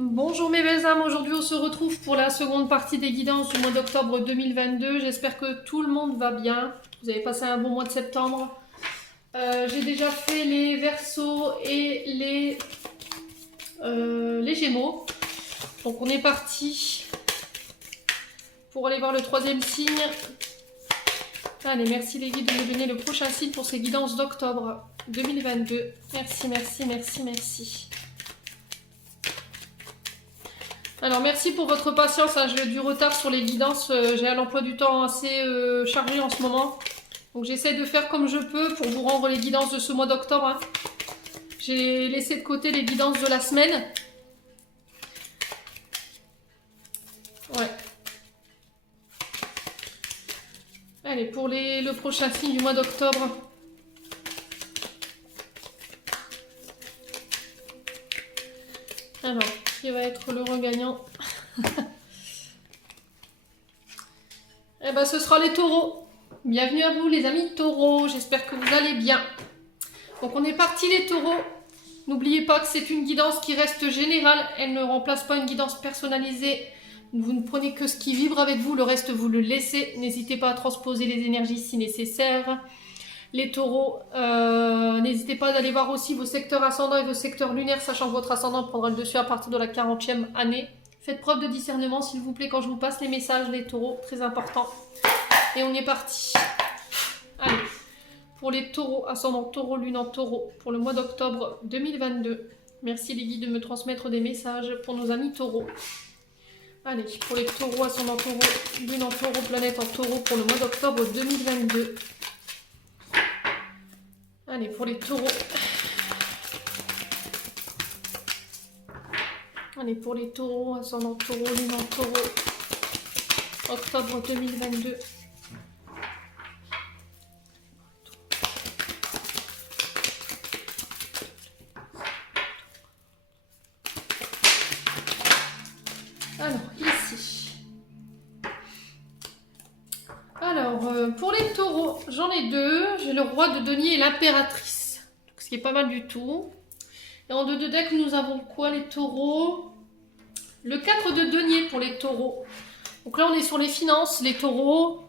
Bonjour mes belles âmes, aujourd'hui on se retrouve pour la seconde partie des guidances du mois d'octobre 2022. J'espère que tout le monde va bien. Vous avez passé un bon mois de septembre. J'ai déjà fait les Verseaux et les Gémeaux. Donc on est parti pour aller voir le troisième signe. Allez, merci les guides de me donner le prochain signe pour ces guidances d'octobre 2022. Merci, merci, merci, merci. Alors merci pour votre patience, hein, j'ai du retard sur les guidances, j'ai un emploi du temps assez chargé en ce moment. Donc j'essaie de faire comme je peux pour vous rendre les guidances de ce mois d'octobre. Hein. J'ai laissé de côté les guidances de la semaine. Ouais. Allez, pour le prochain signe du mois d'octobre. Alors, qui va être le regagnant? Eh ben, ce sera les taureaux. Bienvenue à vous les amis taureaux, j'espère que vous allez bien. Donc on est parti les taureaux. N'oubliez pas que c'est une guidance qui reste générale, elle ne remplace pas une guidance personnalisée. Vous ne prenez que ce qui vibre avec vous, le reste vous le laissez. N'hésitez pas à transposer les énergies si nécessaire. Les taureaux, n'hésitez pas d'aller voir aussi vos secteurs ascendants et vos secteurs lunaires, sachant que votre ascendant prendra le dessus à partir de la 40e année. Faites preuve de discernement s'il vous plaît quand je vous passe les messages, les taureaux, très important. Et on est parti. Allez, pour les taureaux, ascendant taureau, lune en taureau, pour le mois d'octobre 2022. Merci les guides de me transmettre des messages pour nos amis taureaux. Allez, pour les taureaux, ascendant taureau, lune en taureau, planète en taureau, pour le mois d'octobre 2022. Allez, pour les taureaux. Allez, pour les taureaux, ascendant taureau, lune en taureau, octobre 2022. Alors, ici. Alors, pour les taureaux, j'en ai deux. J'ai le roi de denier et l'impératrice. Ce qui est pas mal du tout. Et en 2 de deck, nous avons quoi les taureaux? Le 4 de denier pour les taureaux. Donc là, on est sur les finances, les taureaux,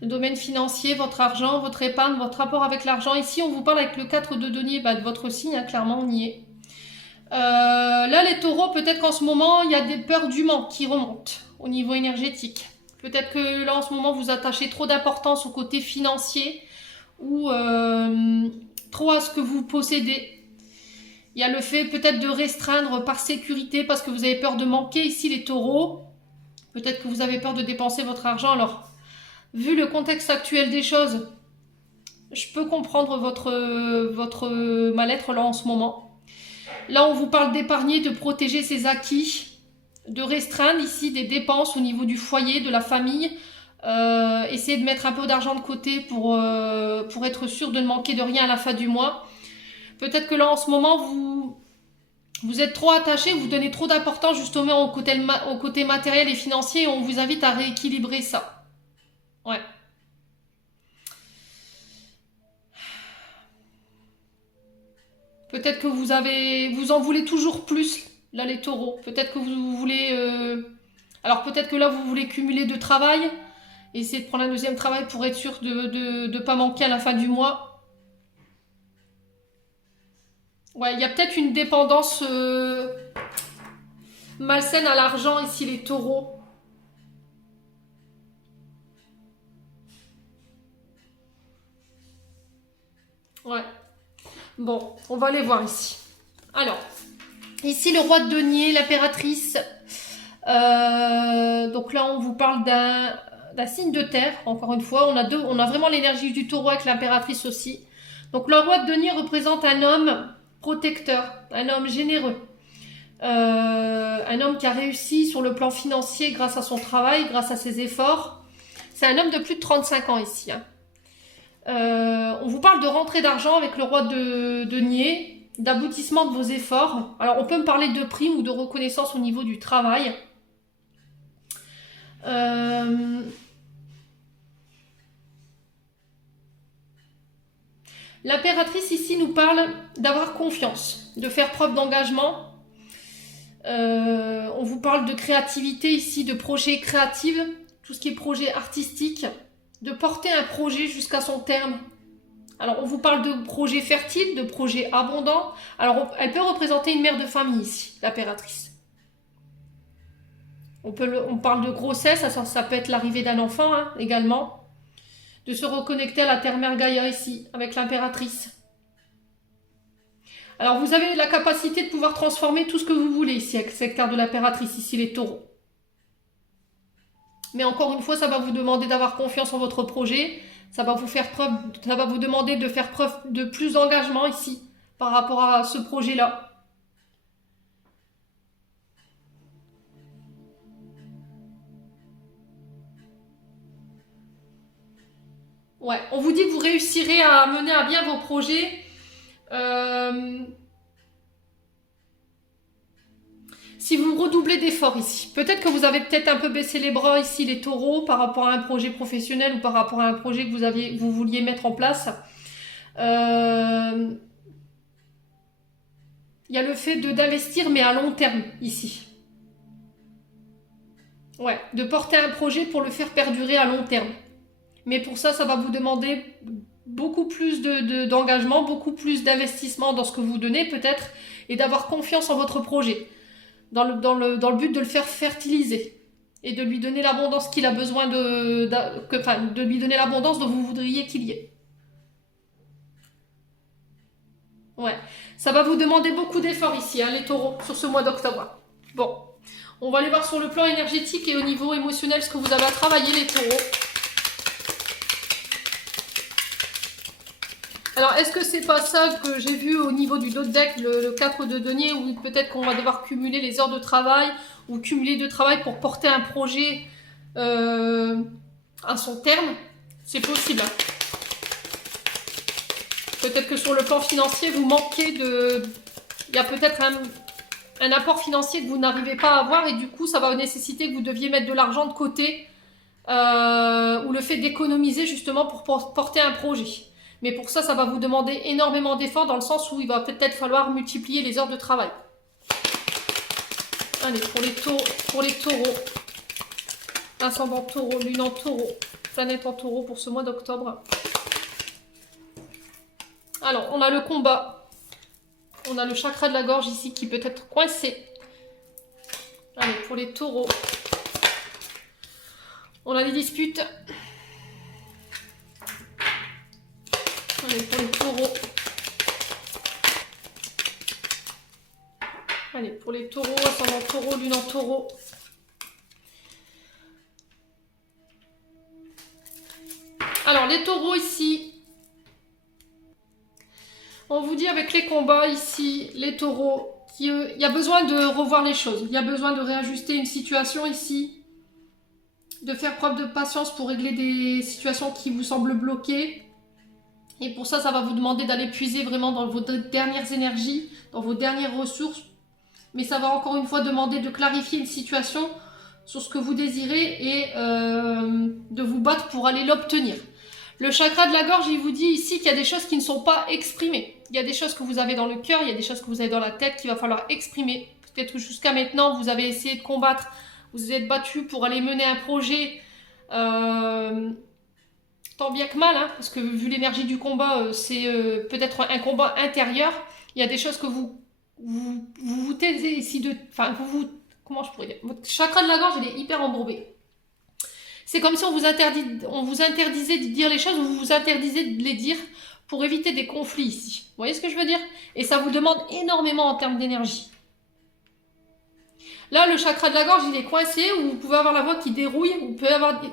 le domaine financier, votre argent, votre épargne, votre rapport avec l'argent. Ici, on vous parle avec le 4 de denier de votre signe, hein, clairement, on y est. Là, les taureaux, peut-être qu'en ce moment, il y a des peurs du manque qui remontent au niveau énergétique. Peut-être que là, en ce moment, vous attachez trop d'importance au côté financier ou trop à ce que vous possédez. Il y a le fait peut-être de restreindre par sécurité parce que vous avez peur de manquer ici les taureaux. Peut-être que vous avez peur de dépenser votre argent. Alors, vu le contexte actuel des choses, je peux comprendre votre mal-être là en ce moment. Là, on vous parle d'épargner, de protéger ses acquis, de restreindre ici des dépenses au niveau du foyer, de la famille. Essayez de mettre un peu d'argent de côté pour être sûr de ne manquer de rien à la fin du mois. Peut-être que là, en ce moment, vous êtes trop attaché, vous donnez trop d'importance justement au côté matériel et financier et on vous invite à rééquilibrer ça. Ouais. Peut-être que vous en voulez toujours plus, là les taureaux. Peut-être que vous voulez... Alors peut-être que là vous voulez cumuler de travail, essayer de prendre un deuxième travail pour être sûr de ne pas manquer à la fin du mois. Ouais, il y a peut-être une dépendance malsaine à l'argent ici les taureaux. Ouais. Bon, on va aller voir ici. Alors, ici le roi de denier, l'impératrice. Donc là, on vous parle d'un signe de terre. Encore une fois, on a vraiment l'énergie du taureau avec l'impératrice aussi. Donc le roi de denier représente un homme protecteur, un homme généreux. Un homme qui a réussi sur le plan financier grâce à son travail, grâce à ses efforts. C'est un homme de plus de 35 ans ici. Hein. On vous parle de rentrée d'argent avec le roi de denier, d'aboutissement de vos efforts. Alors on peut me parler de primes ou de reconnaissance au niveau du travail. L'impératrice ici nous parle d'avoir confiance, de faire preuve d'engagement. On vous parle de créativité ici, de projets créatifs, tout ce qui est projet artistique, de porter un projet jusqu'à son terme. Alors, on vous parle de projets fertiles, de projets abondants. Alors, elle peut représenter une mère de famille ici, l'impératrice. On parle de grossesse, ça peut être l'arrivée d'un enfant hein, également. De se reconnecter à la terre-mère Gaïa ici, avec l'impératrice. Alors, vous avez la capacité de pouvoir transformer tout ce que vous voulez ici, avec cette carte de l'impératrice, ici les taureaux. Mais encore une fois, ça va vous demander d'avoir confiance en votre projet. Ça va vous demander de faire preuve de plus d'engagement ici, par rapport à ce projet-là. Ouais, on vous dit que vous réussirez à mener à bien vos projets. Si vous redoublez d'efforts ici, peut-être que vous avez peut-être un peu baissé les bras ici, les taureaux, par rapport à un projet professionnel ou par rapport à un projet que vous vouliez mettre en place. Il y a le fait d'investir, mais à long terme ici. Ouais, de porter un projet pour le faire perdurer à long terme. Mais pour ça, ça va vous demander beaucoup plus d'engagement, beaucoup plus d'investissement dans ce que vous donnez peut-être, et d'avoir confiance en votre projet, dans le but de le faire fertiliser, et de lui donner l'abondance qu'il a besoin de lui donner l'abondance dont vous voudriez qu'il y ait. Ouais, ça va vous demander beaucoup d'efforts ici, hein, les taureaux, sur ce mois d'octobre. Bon, on va aller voir sur le plan énergétique et au niveau émotionnel ce que vous avez à travailler, les taureaux. Alors, est-ce que c'est pas ça que j'ai vu au niveau du dos de deck, le 4 de denier, où peut-être qu'on va devoir cumuler les heures de travail, ou cumuler de travail pour porter un projet à son terme? C'est possible. Peut-être que sur le plan financier, vous manquez de... Il y a peut-être un apport financier que vous n'arrivez pas à avoir, et du coup, ça va nécessiter que vous deviez mettre de l'argent de côté, ou le fait d'économiser justement pour porter un projet. Mais pour ça, ça va vous demander énormément d'efforts dans le sens où il va peut-être falloir multiplier les heures de travail. Allez, pour les taureaux, ascendant taureau, lune en taureau, planète en taureau pour ce mois d'octobre. Alors, on a le combat. On a le chakra de la gorge ici qui peut être coincé. Allez, pour les taureaux. On a des disputes. Allez, pour les taureaux. Allez, pour les taureaux, ascendant taureau, lune en taureau. Alors, les taureaux ici. On vous dit avec les combats ici, les taureaux, qu'il y a besoin de revoir les choses. Il y a besoin de réajuster une situation ici. De faire preuve de patience pour régler des situations qui vous semblent bloquées. Et pour ça, ça va vous demander d'aller puiser vraiment dans vos dernières énergies, dans vos dernières ressources. Mais ça va encore une fois demander de clarifier une situation sur ce que vous désirez et de vous battre pour aller l'obtenir. Le chakra de la gorge, il vous dit ici qu'il y a des choses qui ne sont pas exprimées. Il y a des choses que vous avez dans le cœur, il y a des choses que vous avez dans la tête qu'il va falloir exprimer. Peut-être que jusqu'à maintenant, vous avez essayé de combattre, vous vous êtes battu pour aller mener un projet... tant bien que mal, hein, parce que vu l'énergie du combat, c'est peut-être un combat intérieur. Il y a des choses que vous taisez ici de... Enfin, comment je pourrais dire? Votre chakra de la gorge, il est hyper embourbé. C'est comme si on vous interdisait de dire les choses, ou vous vous interdisez de les dire pour éviter des conflits ici. Vous voyez ce que je veux dire? Et ça vous demande énormément en termes d'énergie. Là, le chakra de la gorge, il est coincé, ou vous pouvez avoir la voix qui dérouille, ou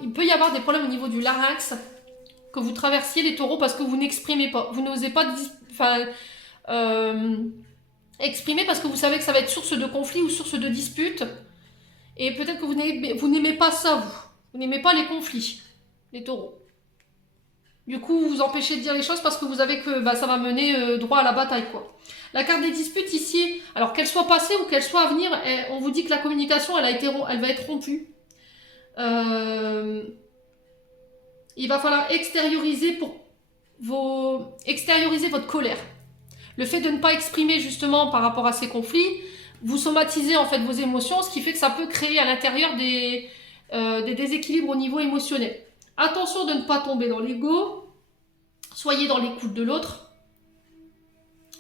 il peut y avoir des problèmes au niveau du larynx, que vous traversiez les taureaux parce que vous n'exprimez pas. Vous n'osez pas exprimer parce que vous savez que ça va être source de conflit ou source de dispute. Et peut-être que vous n'aimez pas ça, vous. Vous n'aimez pas les conflits, les taureaux. Du coup, vous vous empêchez de dire les choses parce que vous savez que ça va mener droit à la bataille, quoi. La carte des disputes ici, alors qu'elle soit passée ou qu'elle soit à venir, on vous dit que la communication, elle va être rompue. Il va falloir extérioriser pour extérioriser votre colère. Le fait de ne pas exprimer justement par rapport à ces conflits, vous somatisez en fait vos émotions, ce qui fait que ça peut créer à l'intérieur des déséquilibres au niveau émotionnel. Attention de ne pas tomber dans l'ego, soyez dans l'écoute de l'autre.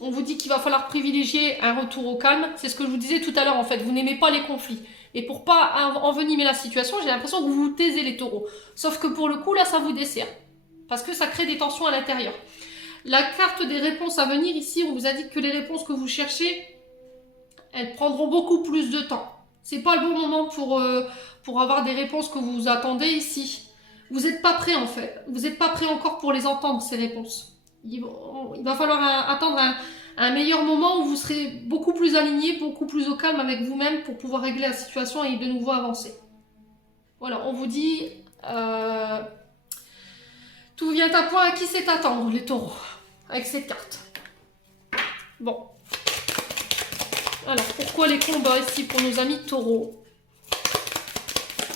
On vous dit qu'il va falloir privilégier un retour au calme, c'est ce que je vous disais tout à l'heure en fait, vous n'aimez pas les conflits. Et pour pas envenimer la situation, j'ai l'impression que vous vous taisez les taureaux. Sauf que pour le coup là ça vous dessert, parce que ça crée des tensions à l'intérieur. La carte des réponses à venir ici, on vous a dit que les réponses que vous cherchez, elles prendront beaucoup plus de temps. C'est pas le bon moment pour avoir des réponses que vous attendez ici. Vous n'êtes pas prêt en fait. Vous n'êtes pas prêt encore pour les entendre, ces réponses. Il va falloir attendre un meilleur moment où vous serez beaucoup plus aligné, beaucoup plus au calme avec vous-même pour pouvoir régler la situation et de nouveau avancer. Voilà, on vous dit... tout vient à point, à qui c'est attendre, les taureaux, avec cette carte. Bon. Alors, pourquoi les combats ici pour nos amis taureaux?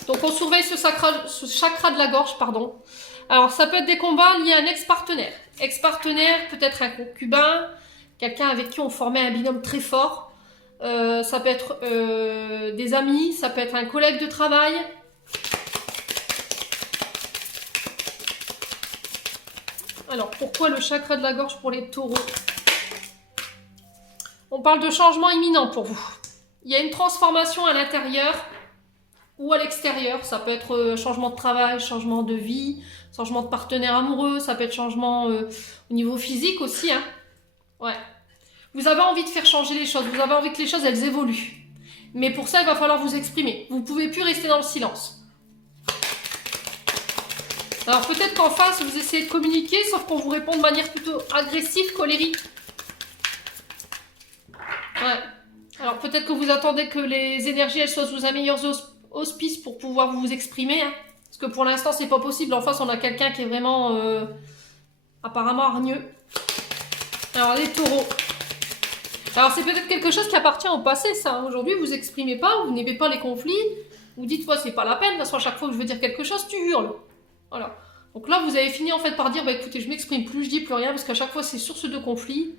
Donc, on surveille ce chakra de la gorge, pardon. Alors, ça peut être des combats liés à un ex-partenaire. Ex-partenaire, peut-être un concubin, quelqu'un avec qui on formait un binôme très fort. Ça peut être des amis, ça peut être un collègue de travail. Alors, pourquoi le chakra de la gorge pour les taureaux? On parle de changement imminent pour vous. Il y a une transformation à l'intérieur ou à l'extérieur. Ça peut être changement de travail, changement de vie, changement de partenaire amoureux. Ça peut être changement au niveau physique aussi. Hein. Ouais. Vous avez envie de faire changer les choses. Vous avez envie que les choses, elles évoluent. Mais pour ça, il va falloir vous exprimer. Vous ne pouvez plus rester dans le silence. Alors peut-être qu'en face, vous essayez de communiquer, sauf qu'on vous répond de manière plutôt agressive, colérique. Ouais. Alors peut-être que vous attendez que les énergies elles soient sous un meilleur auspice pour pouvoir vous exprimer. Hein. Parce que pour l'instant, c'est pas possible. En face, on a quelqu'un qui est vraiment apparemment hargneux. Alors les taureaux. Alors c'est peut-être quelque chose qui appartient au passé, ça. Aujourd'hui, vous exprimez pas, vous n'aimez pas les conflits. Vous dites, c'est pas la peine, parce qu'à chaque fois que je veux dire quelque chose, tu hurles. Voilà. Donc là, vous avez fini en fait par dire, écoutez, je m'exprime plus, je dis plus rien, parce qu'à chaque fois, c'est source de conflit.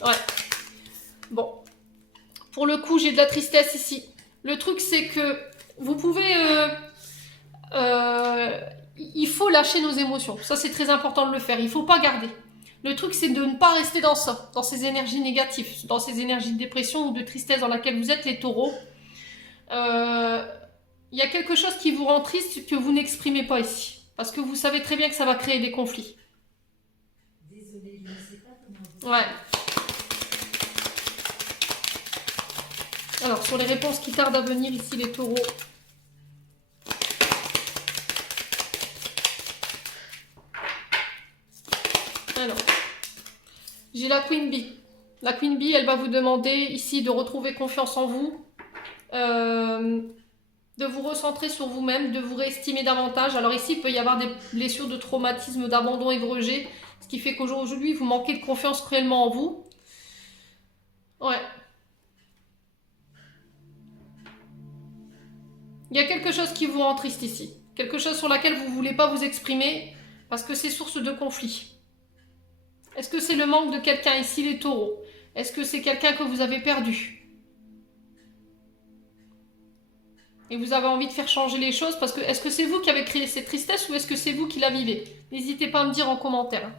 Ouais. Bon. Pour le coup, j'ai de la tristesse ici. Le truc, c'est que vous pouvez... il faut lâcher nos émotions. Ça, c'est très important de le faire. Il ne faut pas garder. Le truc, c'est de ne pas rester dans ça, dans ces énergies négatives, dans ces énergies de dépression ou de tristesse dans laquelle vous êtes, les taureaux. Il y a quelque chose qui vous rend triste que vous n'exprimez pas ici. Parce que vous savez très bien que ça va créer des conflits. Désolée, je ne sais pas comment... Ouais. Alors, sur les réponses qui tardent à venir ici, les taureaux. Alors, j'ai la Queen Bee. La Queen Bee, elle va vous demander ici de retrouver confiance en vous. De vous recentrer sur vous-même, de vous réestimer davantage. Alors ici, il peut y avoir des blessures de traumatisme, d'abandon et de rejet, ce qui fait qu'aujourd'hui, vous manquez de confiance cruellement en vous. Ouais. Il y a quelque chose qui vous rend triste ici. Quelque chose sur laquelle vous ne voulez pas vous exprimer parce que c'est source de conflit. Est-ce que c'est le manque de quelqu'un ici, les taureaux? Est-ce que c'est quelqu'un que vous avez perdu? Et vous avez envie de faire changer les choses parce que est-ce que c'est vous qui avez créé cette tristesse ou est-ce que c'est vous qui la vivez? N'hésitez pas à me dire en commentaire.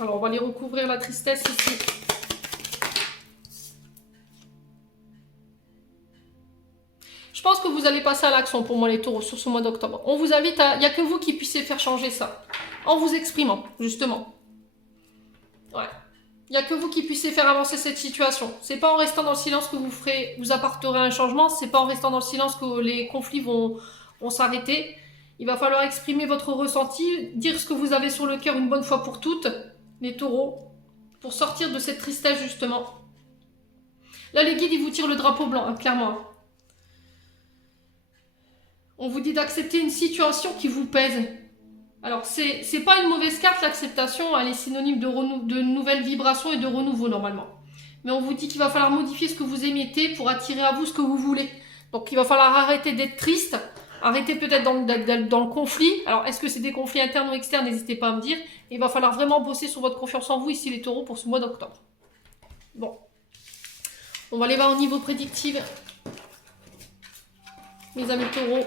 Alors on va aller recouvrir la tristesse ici. Je pense que vous allez passer à l'action pour moi les taureaux sur ce mois d'octobre. On vous invite à... Il n'y a que vous qui puissiez faire changer ça. En vous exprimant, justement. Ouais. Il n'y a que vous qui puissiez faire avancer cette situation. C'est pas en restant dans le silence que vous apporterez un changement. C'est pas en restant dans le silence que les conflits vont s'arrêter. Il va falloir exprimer votre ressenti, dire ce que vous avez sur le cœur une bonne fois pour toutes, les taureaux, pour sortir de cette tristesse justement. Là, les guides, ils vous tirent le drapeau blanc, hein, clairement. On vous dit d'accepter une situation qui vous pèse. Alors, c'est pas une mauvaise carte, l'acceptation, elle est synonyme de nouvelles vibrations et de renouveau, normalement. Mais on vous dit qu'il va falloir modifier ce que vous émettez pour attirer à vous ce que vous voulez. Donc, il va falloir arrêter d'être triste Arrêtez peut-être dans le conflit. Alors, est-ce que c'est des conflits internes ou externes? N'hésitez pas à me dire. Il va falloir vraiment bosser sur votre confiance en vous ici, les taureaux, pour ce mois d'octobre. Bon. On va aller voir au niveau prédictif. Mes amis taureaux.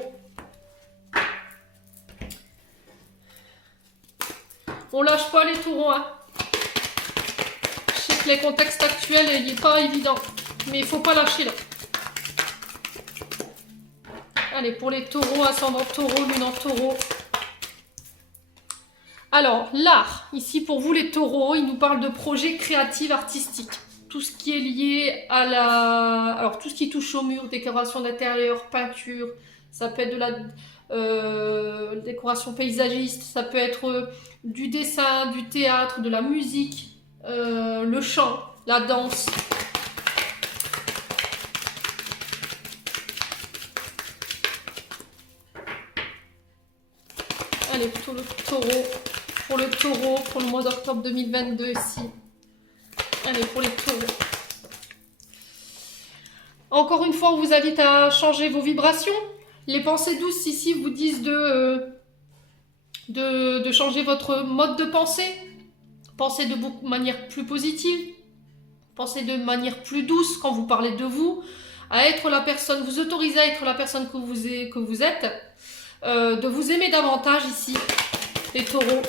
On lâche pas les taureaux, hein. Je sais que les contextes actuels, il n'est pas évident. Mais il ne faut pas lâcher, là. Allez, pour les taureaux, ascendant taureau, lune en taureau. Alors, l'art, ici pour vous les taureaux, il nous parle de projets créatifs artistiques. Tout ce qui est lié à la... Alors, tout ce qui touche au mur, décoration d'intérieur, peinture, ça peut être de la décoration paysagiste, ça peut être du dessin, du théâtre, de la musique, le chant, la danse. Allez, pour le taureau, pour le mois d'octobre 2022 ici. Allez, pour les taureaux. Encore une fois, on vous invite à changer vos vibrations. Les pensées douces ici vous disent de changer votre mode de pensée. Pensez de manière plus positive. Pensez de manière plus douce quand vous parlez de vous. À être la personne, vous autorisez à être la personne que vous êtes. De vous aimer davantage ici, les taureaux.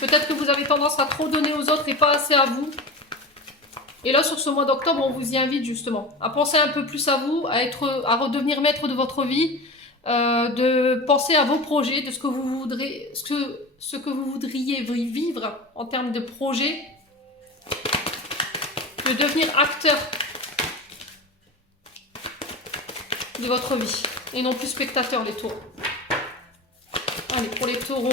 Peut-être que vous avez tendance à trop donner aux autres et pas assez à vous. Et là, sur ce mois d'octobre, on vous y invite justement à penser un peu plus à vous, à redevenir maître de votre vie, de penser à vos projets, de ce que vous voudriez vivre en termes de projets, de devenir acteur de votre vie et non plus spectateur, les taureaux. Allez, pour les taureaux.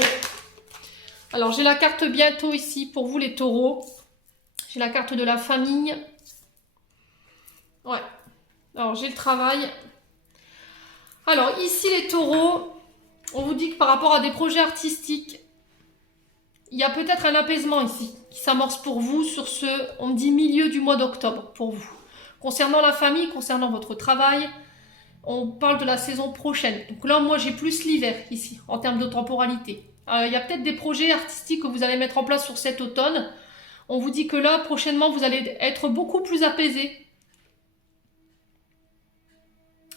Alors, j'ai la carte bientôt ici pour vous, les taureaux. J'ai la carte de la famille. Ouais. Alors, j'ai le travail. Alors, ici, les taureaux, on vous dit que par rapport à des projets artistiques, il y a peut-être un apaisement ici qui s'amorce pour vous sur ce, on me dit, milieu du mois d'octobre pour vous. Concernant la famille, concernant votre travail, on parle de la saison prochaine. Donc là, moi, j'ai plus l'hiver ici, en termes de temporalité. Il y a peut-être des projets artistiques que vous allez mettre en place sur cet automne. On vous dit que là, prochainement, vous allez être beaucoup plus apaisé.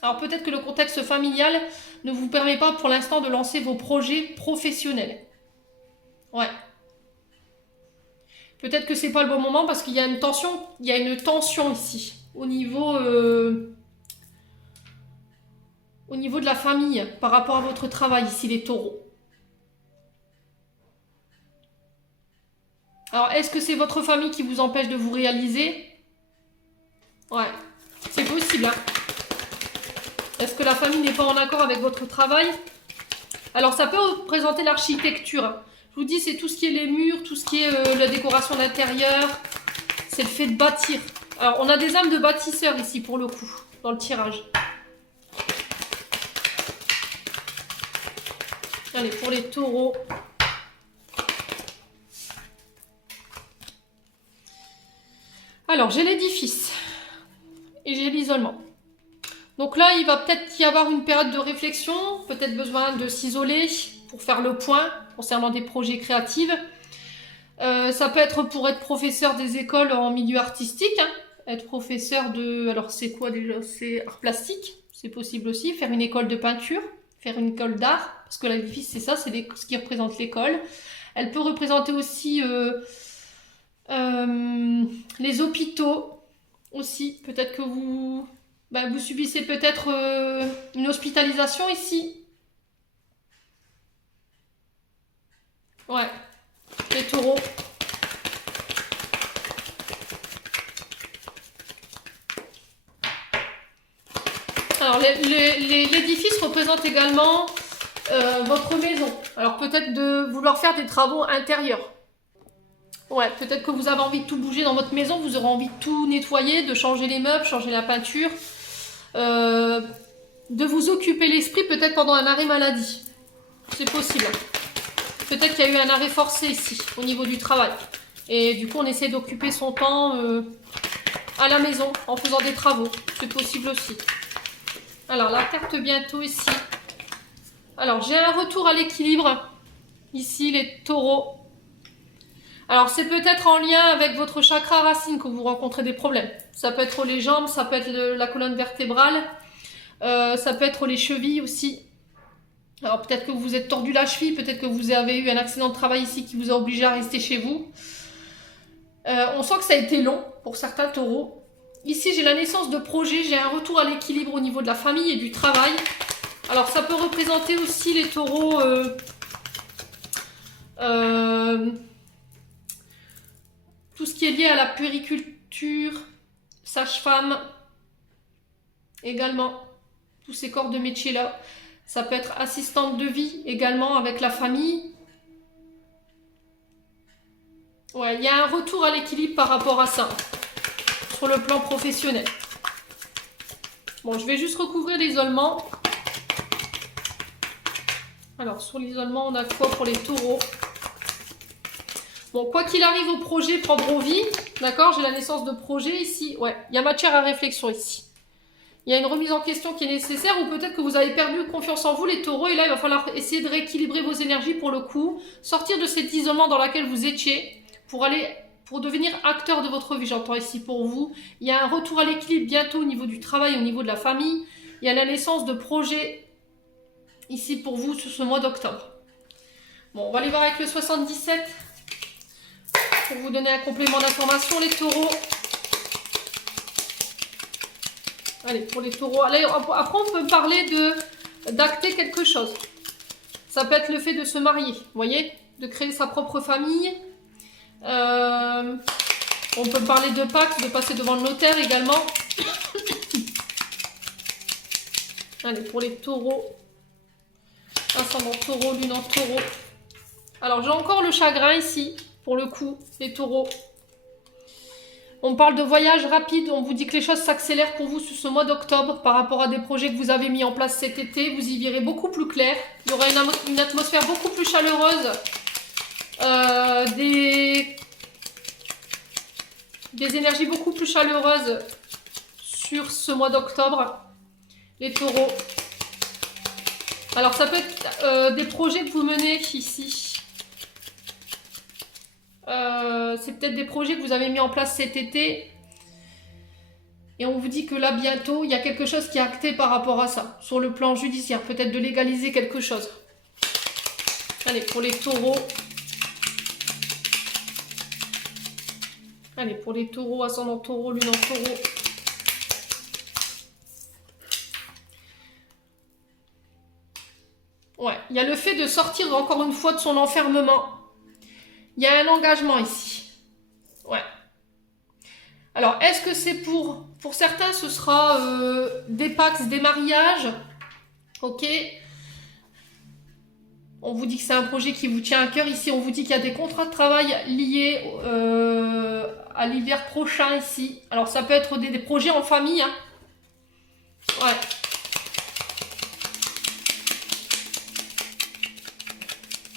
Alors peut-être que le contexte familial ne vous permet pas pour l'instant de lancer vos projets professionnels. Ouais. Peut-être que c'est pas le bon moment parce qu'il y a une tension, ici au niveau de la famille par rapport à votre travail ici, les taureaux. Alors, est-ce que c'est votre famille qui vous empêche de vous réaliser? Ouais, c'est possible, hein. Est-ce que la famille n'est pas en accord avec votre travail? Alors, ça peut représenter l'architecture. Je vous dis, c'est tout ce qui est les murs, tout ce qui est la décoration d'intérieur. C'est le fait de bâtir. Alors, on a des âmes de bâtisseurs ici, pour le coup, dans le tirage. Allez, pour les taureaux. Alors, j'ai l'édifice et j'ai l'isolement. Donc là, il va peut-être y avoir une période de réflexion, peut-être besoin de s'isoler pour faire le point concernant des projets créatifs. Ça peut être pour être professeur des écoles en milieu artistique, hein. Être professeur de... Alors, c'est quoi déjà? C'est art plastique, c'est possible aussi. Faire une école de peinture, faire une école d'art, parce que l'édifice, c'est ça, c'est ce qui représente l'école. Elle peut représenter aussi... les hôpitaux aussi, peut-être que vous subissez peut-être une hospitalisation ici. Ouais, les taureaux. Alors l'édifice représente également votre maison. Alors peut-être de vouloir faire des travaux intérieurs. Ouais, peut-être que vous avez envie de tout bouger dans votre maison, vous aurez envie de tout nettoyer, de changer les meubles, changer la peinture, de vous occuper l'esprit peut-être pendant un arrêt maladie. C'est possible. Peut-être qu'il y a eu un arrêt forcé ici, au niveau du travail. Et du coup, on essaie d'occuper son temps à la maison, en faisant des travaux. C'est possible aussi. Alors, la carte bientôt ici, Alors, j'ai un retour à l'équilibre. Ici, les taureaux. Alors, c'est peut-être en lien avec votre chakra racine que vous rencontrez des problèmes. Ça peut être les jambes, ça peut être la colonne vertébrale, ça peut être les chevilles aussi. Alors, peut-être que vous vous êtes tordu la cheville, peut-être que vous avez eu un accident de travail ici qui vous a obligé à rester chez vous. On sent que ça a été long pour certains taureaux. Ici, j'ai la naissance de projets, j'ai un retour à l'équilibre au niveau de la famille et du travail. Alors, ça peut représenter aussi les taureaux... tout ce qui est lié à la puériculture, sage-femme, également, tous ces corps de métier-là. Ça peut être assistante de vie, également, avec la famille. Ouais, il y a un retour à l'équilibre par rapport à ça, sur le plan professionnel. Bon, je vais juste recouvrir l'isolement. Alors, sur l'isolement, on a quoi pour les taureaux? Bon, quoi qu'il arrive au projet prendront vie, d'accord? J'ai la naissance de projet ici. Ouais, il y a matière à réflexion ici. Il y a une remise en question qui est nécessaire ou peut-être que vous avez perdu confiance en vous, les taureaux, et là, il va falloir essayer de rééquilibrer vos énergies pour le coup, sortir de cet isolement dans lequel vous étiez pour devenir acteur de votre vie. J'entends ici pour vous. Il y a un retour à l'équilibre bientôt au niveau du travail, au niveau de la famille. Il y a la naissance de projets ici pour vous sur ce mois d'octobre. Bon, on va aller voir avec le 77. Pour vous donner un complément d'information, les taureaux. Allez, pour les taureaux. Allez, après, on peut parler d'acter quelque chose. Ça peut être le fait de se marier, vous voyez, de créer sa propre famille. On peut parler de pacte, de passer devant le notaire également. Allez, pour les taureaux. Ascendant taureau, lune en taureau. Alors, j'ai encore le chagrin ici. Pour le coup, les taureaux. On parle de voyage rapide, on vous dit que les choses s'accélèrent pour vous sur ce mois d'octobre par rapport à des projets que vous avez mis en place cet été. Vous y verrez beaucoup plus clair. Il y aura une atmosphère beaucoup plus chaleureuse. Des énergies beaucoup plus chaleureuses sur ce mois d'octobre. Les taureaux. Alors ça peut être des projets que vous menez ici. C'est peut-être des projets que vous avez mis en place cet été et on vous dit que là bientôt il y a quelque chose qui est acté par rapport à ça sur le plan judiciaire, peut-être de légaliser quelque chose. Allez, pour les taureaux. Allez, pour les taureaux, ascendant taureau, lune en taureau. Ouais, il y a le fait de sortir encore une fois de son enfermement. Il y a un engagement ici. Ouais. Alors, est-ce que c'est pour certains, ce sera des pactes, des mariages. Ok. On vous dit que c'est un projet qui vous tient à cœur. Ici, on vous dit qu'il y a des contrats de travail liés à l'hiver prochain ici. Alors, ça peut être des projets en famille. Hein. Ouais.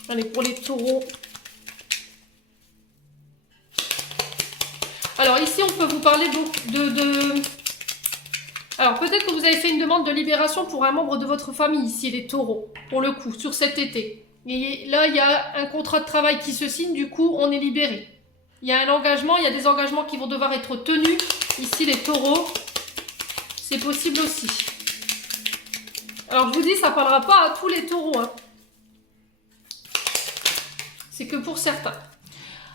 Allez, pour les taureaux. Alors ici, on peut vous parler de... Alors peut-être que vous avez fait une demande de libération pour un membre de votre famille, ici les taureaux, pour le coup, sur cet été. Et là, il y a un contrat de travail qui se signe, du coup, on est libéré. Il y a un engagement, il y a des engagements qui vont devoir être tenus. Ici, les taureaux, c'est possible aussi. Alors je vous dis, ça ne parlera pas à tous les taureaux. Hein. C'est que pour certains.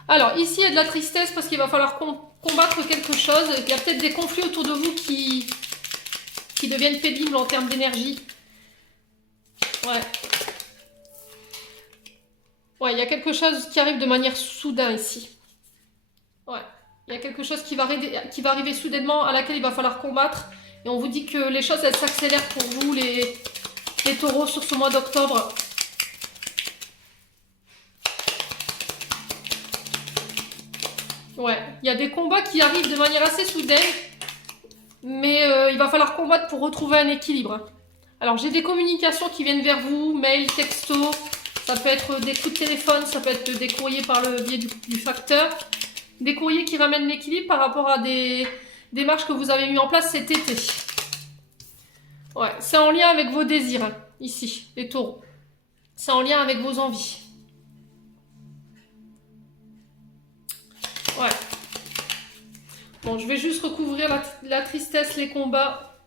Alors ici, il y a de la tristesse parce qu'il va falloir combattre quelque chose. Il y a peut-être des conflits autour de vous qui deviennent pénibles en termes d'énergie. Ouais. Ouais, il y a quelque chose qui arrive de manière soudaine ici. Ouais. Il y a quelque chose qui va arriver soudainement à laquelle il va falloir combattre. Et on vous dit que les choses, elles s'accélèrent pour vous, les taureaux, sur ce mois d'octobre. Ouais, il y a des combats qui arrivent de manière assez soudaine, mais il va falloir combattre pour retrouver un équilibre. Alors, j'ai des communications qui viennent vers vous, mail, texto, ça peut être des coups de téléphone, ça peut être des courriers par le biais du facteur, des courriers qui ramènent l'équilibre par rapport à des démarches que vous avez mis en place cet été. Ouais, c'est en lien avec vos désirs, hein, ici, les taureaux. C'est en lien avec vos envies. Ouais. Bon, je vais juste recouvrir la tristesse, les combats.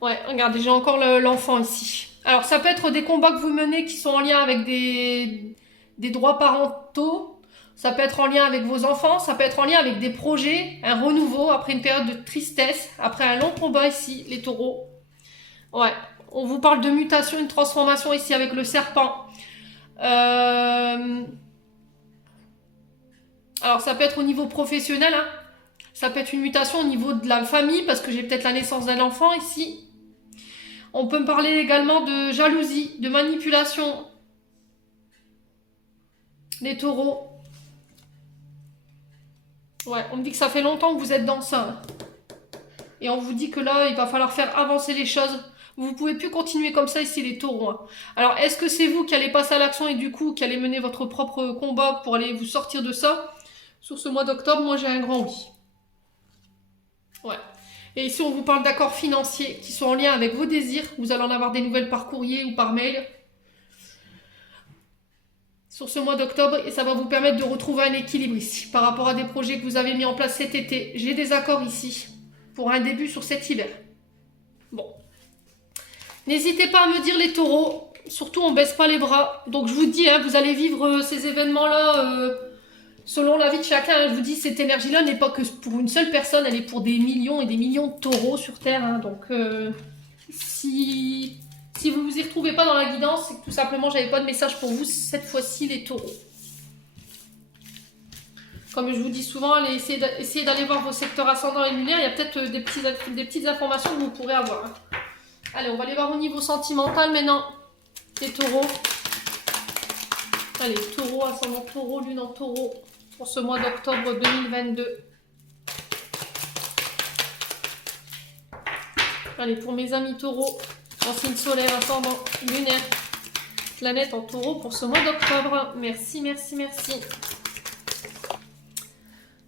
Ouais, regardez, j'ai encore l'enfant ici. Alors, ça peut être des combats que vous menez qui sont en lien avec des droits parentaux. Ça peut être en lien avec vos enfants. Ça peut être en lien avec des projets, un renouveau après une période de tristesse, après un long combat ici, les taureaux. Ouais, on vous parle de mutation, une transformation ici avec le serpent. Alors, ça peut être au niveau professionnel, hein. Ça peut être une mutation au niveau de la famille, parce que j'ai peut-être la naissance d'un enfant ici. On peut me parler également de jalousie, de manipulation. Les taureaux. Ouais, on me dit que ça fait longtemps que vous êtes dans ça. Et on vous dit que là, il va falloir faire avancer les choses. Vous ne pouvez plus continuer comme ça ici, les taureaux, hein. Alors, est-ce que c'est vous qui allez passer à l'action et du coup, qui allez mener votre propre combat pour aller vous sortir de ça? Sur ce mois d'octobre, moi, j'ai un grand oui. Ouais. Et ici, on vous parle d'accords financiers qui sont en lien avec vos désirs. Vous allez en avoir des nouvelles par courrier ou par mail. Sur ce mois d'octobre, et ça va vous permettre de retrouver un équilibre ici par rapport à des projets que vous avez mis en place cet été. J'ai des accords ici pour un début sur cet hiver. Bon. N'hésitez pas à me dire les taureaux. Surtout, on ne baisse pas les bras. Donc, je vous dis, hein, vous allez vivre ces événements-là selon la vie de chacun. Je vous dis, cette énergie-là n'est pas que pour une seule personne. Elle est pour des millions et des millions de taureaux sur Terre. Hein. Donc, si vous ne vous y retrouvez pas dans la guidance, c'est que tout simplement, j'avais pas de message pour vous cette fois-ci, les taureaux. Comme je vous dis souvent, allez essayez d'aller voir vos secteurs ascendants et lunaires. Il y a peut-être des petites informations que vous pourrez avoir. Hein. Allez, on va aller voir au niveau sentimental maintenant. Les taureaux. Allez, taureau, ascendant taureau, lune en taureau pour ce mois d'octobre 2022. Allez, pour mes amis taureaux, en signe solaire, ascendant, lunaire, planète en taureau pour ce mois d'octobre. Merci, merci, merci.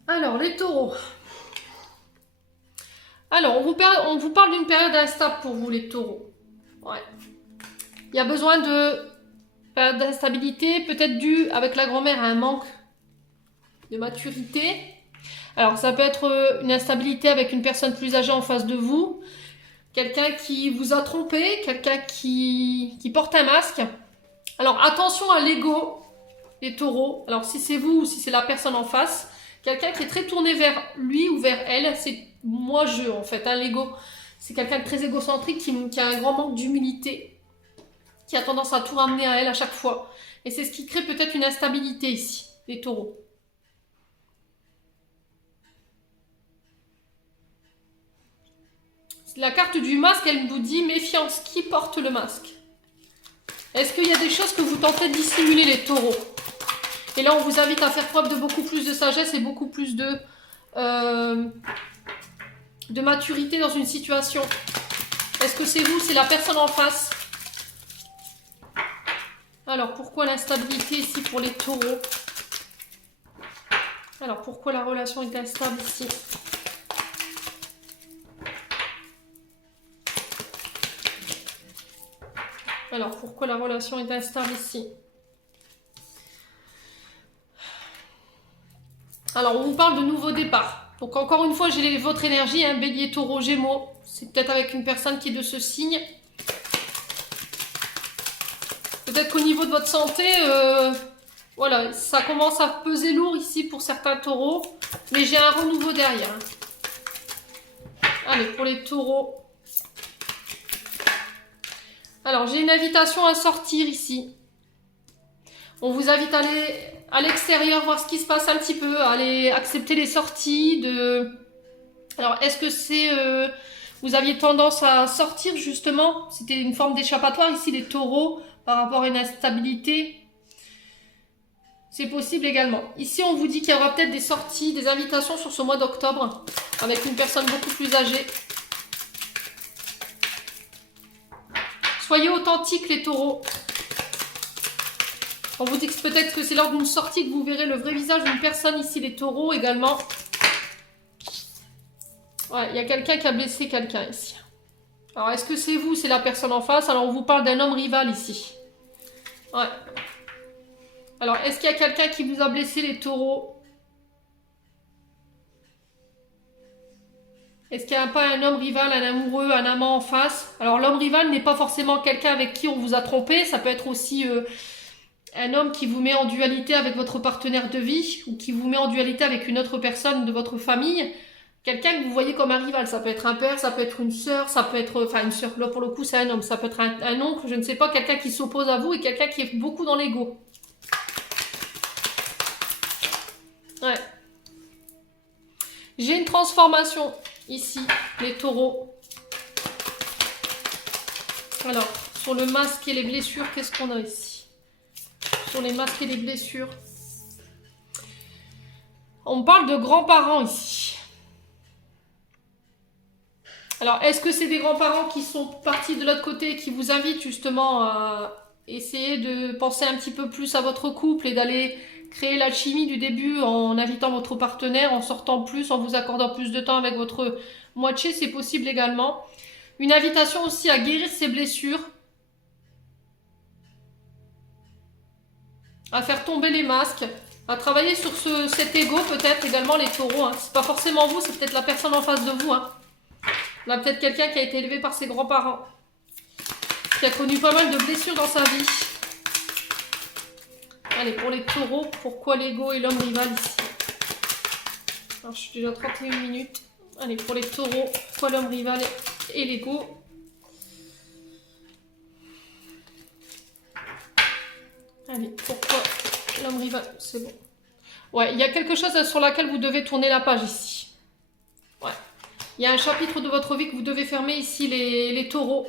Alors, les taureaux. Alors, on vous parle d'une période instable pour vous, les taureaux. Ouais. Il y a besoin de période d'instabilité, peut-être due avec la grand-mère à un manque de maturité. Alors, ça peut être une instabilité avec une personne plus âgée en face de vous. Quelqu'un qui vous a trompé, quelqu'un qui porte un masque. Alors, attention à l'ego, les taureaux. Alors, si c'est vous ou si c'est la personne en face, quelqu'un qui est très tourné vers lui ou vers elle, c'est moi-je en fait, hein, l'ego. C'est quelqu'un de très égocentrique qui a un grand manque d'humilité, qui a tendance à tout ramener à elle à chaque fois. Et c'est ce qui crée peut-être une instabilité ici, les taureaux. La carte du masque, elle vous dit méfiance. Qui porte le masque? Est-ce qu'il y a des choses que vous tentez de dissimuler, les taureaux? Et là, on vous invite à faire preuve de beaucoup plus de sagesse et beaucoup plus de maturité dans une situation. Est-ce que c'est vous, c'est la personne en face? Alors, pourquoi l'instabilité ici pour les taureaux? Alors, pourquoi la relation est instable ici? Alors, pourquoi la relation est instable ici? Alors, on vous parle de nouveau départ. Donc, encore une fois, j'ai votre énergie, hein, Bélier, Taureau, Gémeaux. C'est peut-être avec une personne qui est de ce signe. Peut-être qu'au niveau de votre santé, voilà, ça commence à peser lourd ici pour certains taureaux. Mais j'ai un renouveau derrière. Allez, pour les taureaux. Alors, j'ai une invitation à sortir ici. On vous invite à aller à l'extérieur, voir ce qui se passe un petit peu, à aller accepter les sorties. Alors, est-ce que c'est... vous aviez tendance à sortir, justement? C'était une forme d'échappatoire ici, les taureaux, par rapport à une instabilité. C'est possible également. Ici, on vous dit qu'il y aura peut-être des sorties, des invitations sur ce mois d'octobre, avec une personne beaucoup plus âgée. Soyez authentiques, les taureaux. On vous dit que peut-être que c'est lors d'une sortie que vous verrez le vrai visage d'une personne ici, les taureaux également. Ouais, il y a quelqu'un qui a blessé quelqu'un ici. Alors, est-ce que c'est vous, c'est la personne en face? Alors, on vous parle d'un homme rival ici. Ouais. Alors, est-ce qu'il y a quelqu'un qui vous a blessé, les taureaux? Est-ce qu'il n'y a pas un homme rival, un amoureux, un amant en face? Alors, l'homme rival n'est pas forcément quelqu'un avec qui on vous a trompé. Ça peut être aussi un homme qui vous met en dualité avec votre partenaire de vie ou qui vous met en dualité avec une autre personne de votre famille. Quelqu'un que vous voyez comme un rival. Ça peut être un père, ça peut être une sœur, ça peut être... Enfin, une sœur, là, pour le coup, c'est un homme. Ça peut être un oncle, je ne sais pas. Quelqu'un qui s'oppose à vous et quelqu'un qui est beaucoup dans l'ego. Ouais. J'ai une transformation ici, les taureaux. Alors, sur le masque et les blessures, qu'est-ce qu'on a ici? Sur les masques et les blessures. On parle de grands-parents ici. Alors, est-ce que c'est des grands-parents qui sont partis de l'autre côté et qui vous invitent justement à essayer de penser un petit peu plus à votre couple et d'aller créer l'alchimie du début en invitant votre partenaire, en sortant plus, en vous accordant plus de temps avec votre moitié, c'est possible également. Une invitation aussi à guérir ses blessures, à faire tomber les masques, à travailler sur cet ego peut-être également les taureaux. Hein. C'est pas forcément vous, c'est peut-être la personne en face de vous. Hein. Là peut-être quelqu'un qui a été élevé par ses grands-parents, qui a connu pas mal de blessures dans sa vie. Allez, pour les taureaux, pourquoi l'ego et l'homme rival ici? Alors, je suis déjà à 31 minutes. Allez, pour les taureaux, pourquoi l'homme rival et l'ego? Allez, pourquoi l'homme rival? C'est bon. Ouais, il y a quelque chose sur laquelle vous devez tourner la page ici. Ouais. Il y a un chapitre de votre vie que vous devez fermer ici, les taureaux.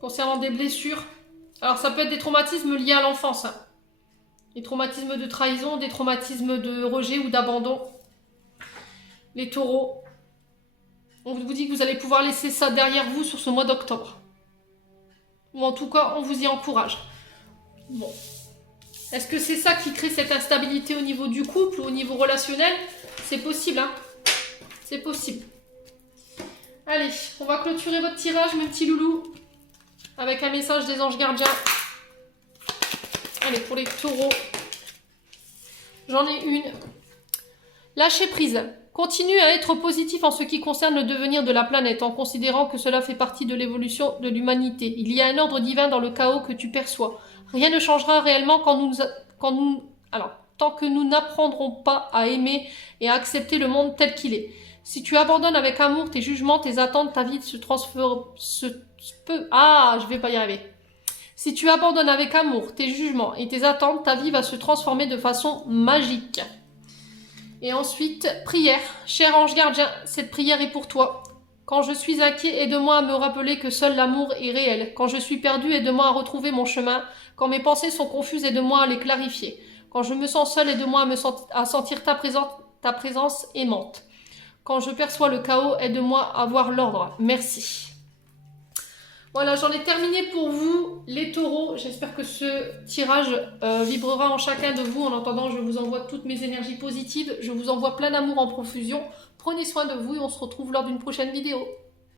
Concernant des blessures. Alors, ça peut être des traumatismes liés à l'enfance. Hein. Des traumatismes de trahison, des traumatismes de rejet ou d'abandon. Les taureaux. On vous dit que vous allez pouvoir laisser ça derrière vous sur ce mois d'octobre. Ou en tout cas, on vous y encourage. Bon. Est-ce que c'est ça qui crée cette instabilité au niveau du couple ou au niveau relationnel? C'est possible, hein? C'est possible. Allez, on va clôturer votre tirage, mes petits loulous. Avec un message des anges gardiens. Allez, pour les taureaux. J'en ai une. Lâchez prise. Continue à être positif en ce qui concerne le devenir de la planète, en considérant que cela fait partie de l'évolution de l'humanité. Il y a un ordre divin dans le chaos que tu perçois. Rien ne changera réellement tant que nous n'apprendrons pas à aimer et à accepter le monde tel qu'il est. Si tu abandonnes avec amour tes jugements, tes attentes, ta vie je vais pas y arriver. Si tu abandonnes avec amour tes jugements et tes attentes, ta vie va se transformer de façon magique. Et ensuite, prière. Cher ange gardien, cette prière est pour toi. Quand je suis inquiet, aide-moi à me rappeler que seul l'amour est réel. Quand je suis perdu, aide-moi à retrouver mon chemin. Quand mes pensées sont confuses, aide-moi à les clarifier. Quand je me sens seul, aide-moi à sentir ta présence aimante. Quand je perçois le chaos, aide-moi à voir l'ordre. Merci. Voilà, j'en ai terminé pour vous, les taureaux. J'espère que ce tirage vibrera en chacun de vous. En attendant, je vous envoie toutes mes énergies positives. Je vous envoie plein d'amour en profusion. Prenez soin de vous et on se retrouve lors d'une prochaine vidéo.